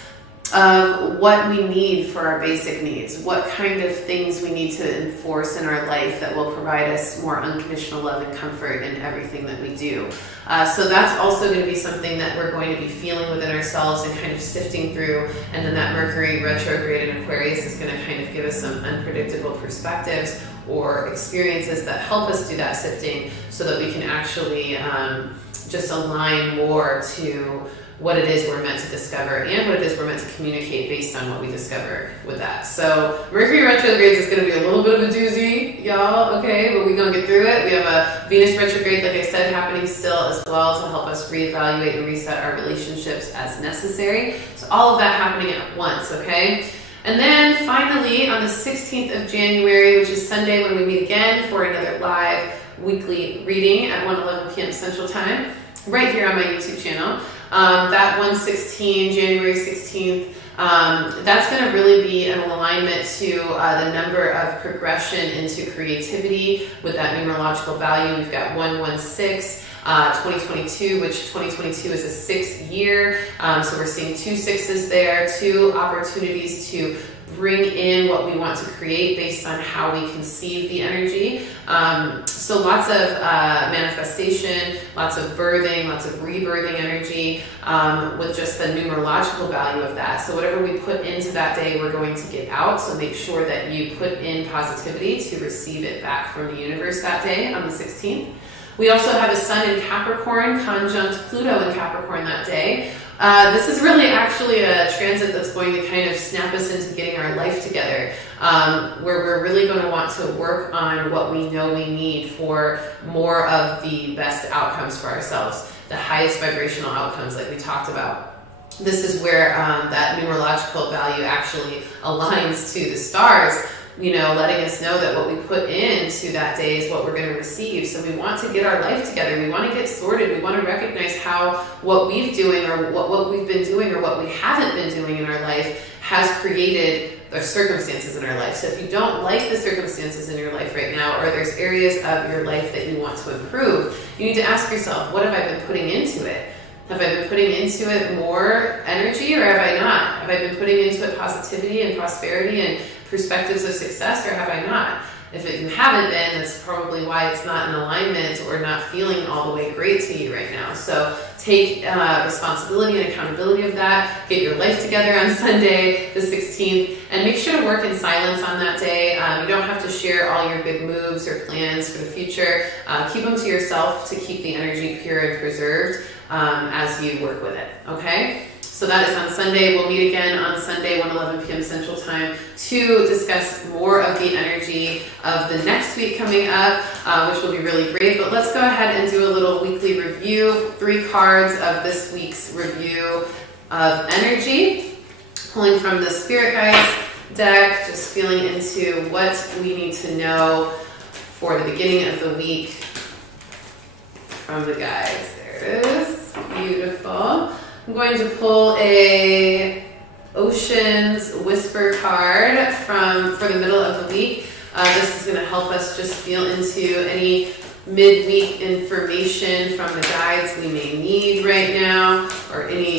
of what we need for our basic needs, what kind of things we need to enforce in our life that will provide us more unconditional love and comfort in everything that we do. So that's also going to be something that we're going to be feeling within ourselves and kind of sifting through. And then that Mercury retrograde in Aquarius is going to kind of give us some unpredictable perspectives or experiences that help us do that sifting so that we can actually just align more to what it is we're meant to discover and what it is we're meant to communicate based on what we discover with that. So Mercury retrogrades is going to be a little bit of a doozy, y'all, okay, but we're going to get through it. We have a Venus retrograde, like I said, happening still as well to help us reevaluate and reset our relationships as necessary. So all of that happening at once, okay? And then finally on the 16th of January, which is Sunday when we meet again for another live weekly reading at 1:11 p.m. Central Time, right here on my YouTube channel. That 1/16, January 16th, that's going to really be an alignment to the number of progression into creativity with that numerological value. We've got 116, 2022, which 2022 is a 6th year. So we're seeing 2 6s there, 2 opportunities to bring in what we want to create based on how we conceive the energy. So lots of manifestation, lots of birthing, lots of rebirthing energy, with just the numerological value of that. So whatever we put into that day, we're going to get out. So make sure that you put in positivity to receive it back from the universe that day on the 16th. We also have a Sun in Capricorn conjunct Pluto in Capricorn that day. This is really actually a transit that's going to kind of snap us into getting our life together, where we're really going to want to work on what we know we need for more of the best outcomes for ourselves, the highest vibrational outcomes like we talked about. This is where that numerological value actually aligns to the stars, you know, letting us know that what we put into that day is what we're going to receive. So we want to get our life together. We want to get sorted. We want to recognize how what we've doing or what we've been doing or what we haven't been doing in our life has created the circumstances in our life. So if you don't like the circumstances in your life right now, or there's areas of your life that you want to improve, you need to ask yourself, what have I been putting into it? Have I been putting into it more energy, or have I not? Have I been putting into it positivity and prosperity and perspectives of success, or have I not? If you haven't been, that's probably why it's not in alignment or not feeling all the way great to you right now. So take responsibility and accountability of that. Get your life together on Sunday, the 16th, and make sure to work in silence on that day. You don't have to share all your big moves or plans for the future. Keep them to yourself to keep the energy pure and preserved as you work with it, okay? So that is on Sunday. We'll meet again on Sunday, 1:11 p.m. Central Time, to discuss more of the energy of the next week coming up, which will be really great. But let's go ahead and do a little weekly review. 3 cards of this week's review of energy. Pulling from the Spirit Guides deck, just feeling into what we need to know for the beginning of the week from the guides. There it is. Beautiful. I'm going to pull a Ocean's Whisper card for the middle of the week. This is going to help us just feel into any midweek information from the guides we may need right now, or any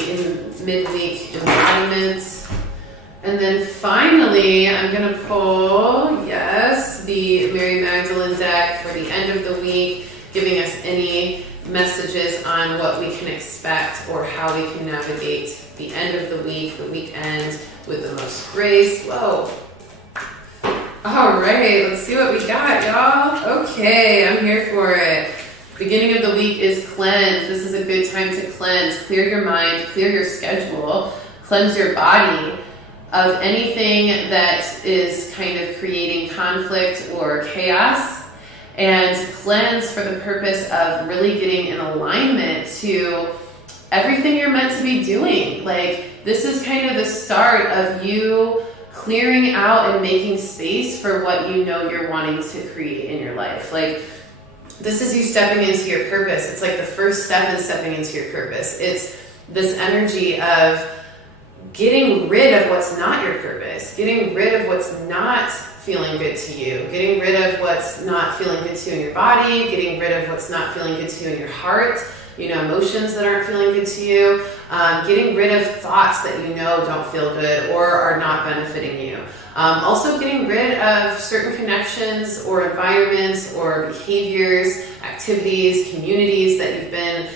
midweek embodiments. And then finally, I'm going to pull, yes, the Mary Magdalene deck for the end of the week, giving us any messages on what we can expect or how we can navigate the end of the week, the weekend, with the most grace. Whoa. All right, let's see what we got, y'all. Okay, I'm here for it. Beginning of the week is cleanse. This is a good time to cleanse. Clear your mind, clear your schedule, cleanse your body of anything that is kind of creating conflict or chaos, and cleanse for the purpose of really getting in alignment to everything you're meant to be doing. Like, this is kind of the start of you clearing out and making space for what you know you're wanting to create in your life. Like, this is you stepping into your purpose. It's like the first step in stepping into your purpose. It's this energy of getting rid of what's not your purpose, getting rid of what's not feeling good to you, getting rid of what's not feeling good to you in your body, getting rid of what's not feeling good to you in your heart, you know, emotions that aren't feeling good to you, getting rid of thoughts that you know don't feel good or are not benefiting you. Also getting rid of certain connections or environments or behaviors, activities, communities that you've been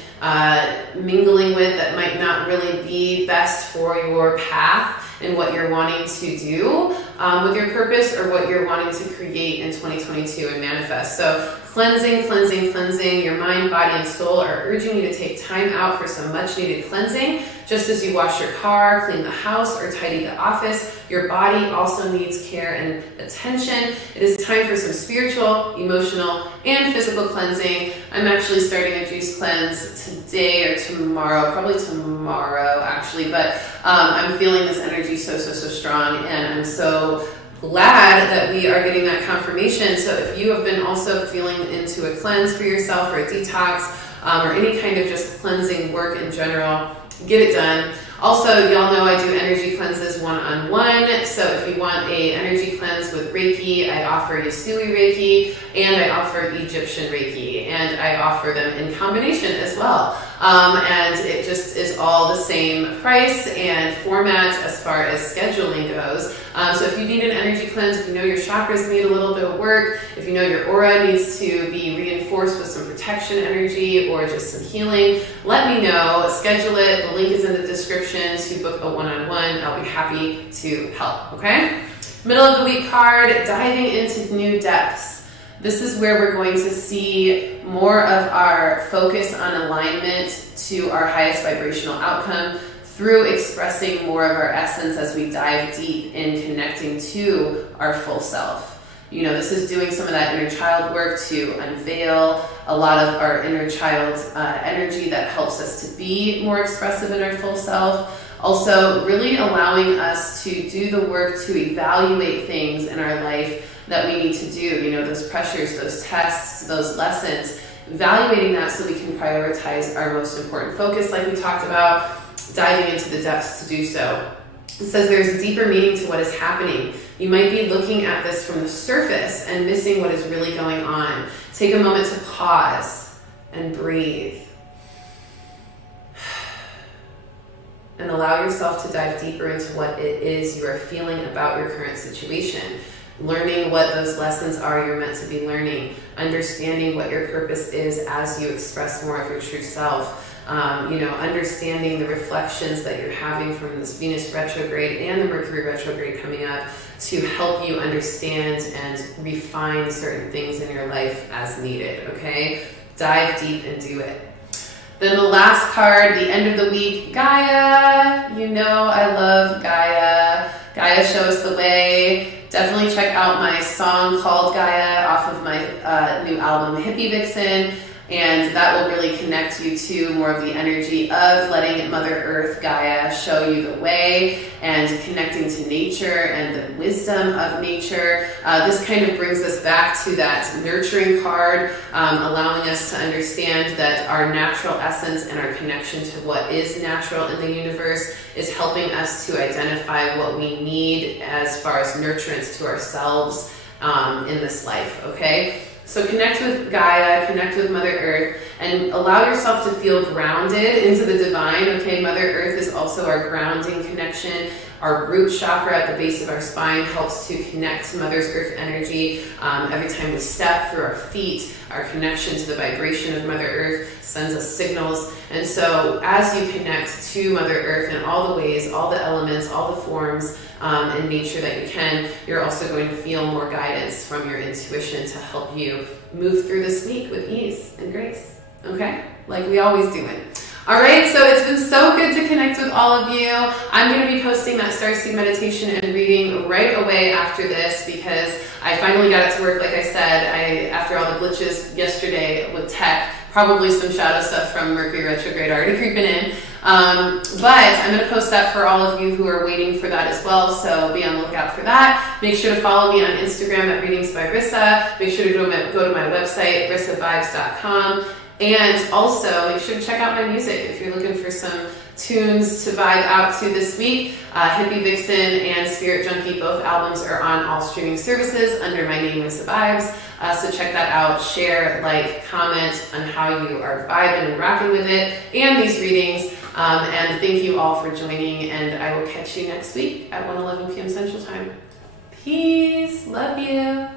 mingling with that might not really be best for your path and what you're wanting to do with your purpose, or what you're wanting to create in 2022 and manifest. So cleansing, cleansing, cleansing. Your mind, body, and soul are urging you to take time out for some much needed cleansing. Just as you wash your car, clean the house, or tidy the office, your body also needs care and attention. It is time for some spiritual, emotional, and physical cleansing. I'm actually starting a juice cleanse today or tomorrow, probably tomorrow actually, but I'm feeling this energy so strong, and I'm so glad that we are getting that confirmation. So if you have been also feeling into a cleanse for yourself, or a detox, or any kind of just cleansing work in general, get it done. Also, y'all know I do energy cleanses one-on-one. So if you want a energy cleanse with Reiki, I offer Yasui Reiki and I offer Egyptian Reiki, and I offer them in combination as well. And it just is all the same price and format as far as scheduling goes. So if you need an energy cleanse, if you know your chakras need a little bit of work, if you know your aura needs to be reinforced with some protection energy or just some healing, let me know. Schedule it. The link is in the description to book a one-on-one. I'll be happy to help, okay? Middle of the week card, diving into new depths. This is where we're going to see more of our focus on alignment to our highest vibrational outcome through expressing more of our essence as we dive deep in connecting to our full self. You know, this is doing some of that inner child work to unveil a lot of our inner child energy that helps us to be more expressive in our full self. Also, really allowing us to do the work to evaluate things in our life that we need to do, you know, those pressures, those tests, those lessons, evaluating that so we can prioritize our most important focus, like we talked about, diving into the depths to do so. It says there's a deeper meaning to what is happening. You might be looking at this from the surface and missing what is really going on. Take a moment to pause and breathe. And allow yourself to dive deeper into what it is you are feeling about your current situation. Learning what those lessons are you're meant to be learning, understanding what your purpose is as you express more of your true self, you know, understanding the reflections that you're having from this Venus retrograde and the Mercury retrograde coming up to help you understand and refine certain things in your life as needed, okay? Dive deep and do it. Then the last card, the end of the week, Gaia. You know I love Gaia. Gaia shows the way. Definitely check out my song called Gaia off of my new album, Hippie Vixen, and that will really connect you to more of the energy of letting Mother Earth, Gaia, show you the way and connecting to nature and the wisdom of nature. This kind of brings us back to that nurturing card, allowing us to understand that our natural essence and our connection to what is natural in the universe is helping us to identify what we need as far as nurturance to ourselves in this life, okay? So connect with Gaia, connect with Mother Earth, and allow yourself to feel grounded into the divine, okay? Mother Earth is also our grounding connection. Our root chakra at the base of our spine helps to connect to Mother Earth energy. Every time we step through our feet, our connection to the vibration of Mother Earth sends us signals. And so as you connect to Mother Earth in all the ways, all the elements, all the forms in nature that you can, you're also going to feel more guidance from your intuition to help you move through this week with ease and grace, okay? Like we always do it. All right, so it's been so good to connect with all of you. I'm going to be posting that starseed meditation and reading right away after this because I finally got it to work. Like I said, after all the glitches yesterday with tech, probably some shadow stuff from Mercury Retrograde already creeping in. But I'm going to post that for all of you who are waiting for that as well, so be on the lookout for that. Make sure to follow me on Instagram at Readings by Rissa. Make sure to go to my website, rissavibes.com. And also, make sure to check out my music if you're looking for some tunes to vibe out to this week. Hippie Vixen and Spirit Junkie, both albums are on all streaming services under my name, Rissa Vibes. So check that out, share, like, comment on how you are vibing and rocking with it and these readings. And thank you all for joining, and I will catch you next week at 1:11 p.m. Central Time. Peace. Love you.